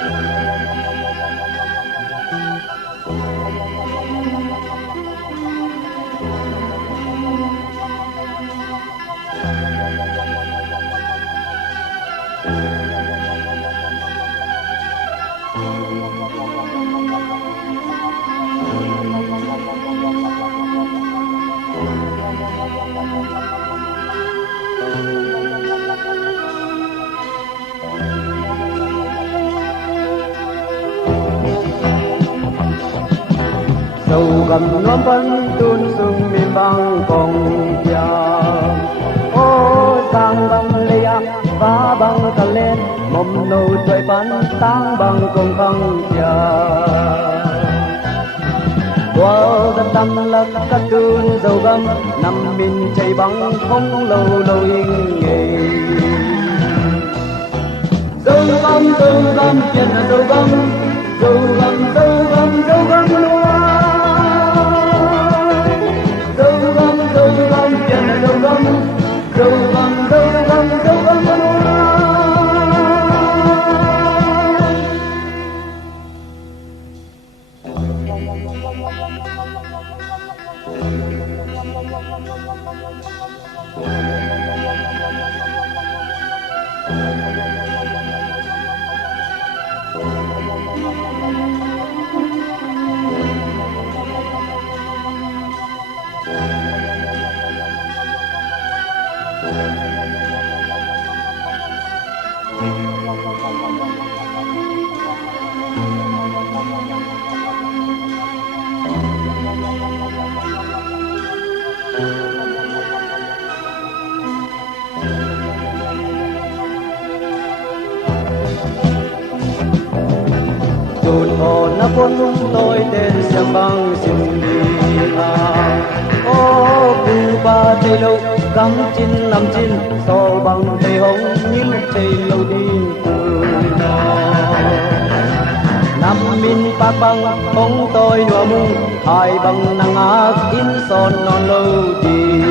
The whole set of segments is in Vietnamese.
dầu gầm nón vẫn tuôn sung miền băng cùng gia ô sang băng lia và băng ta lên mầm nụ trời bắn tang băng cùng băng gia qua đất tâm lắc các cơn dầu gầm nằm mình chạy băng không lâu lâu yên nghề dầu gầm chuyện là dầu gầm luôn Chùn hồn nó cuốn tôi tên xem băng xin đi ô cụ ba tây lâu cắm chín năm chín so bằng tây hồng như tây lâu đi từ năm min bạc băng bóng tôi đùa mung hai bằng nắng ác in son non lâu đi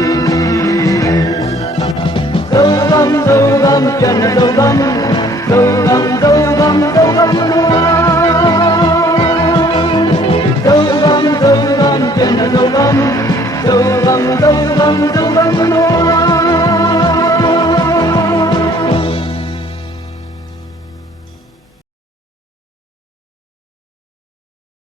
dâu găm chân dâu găm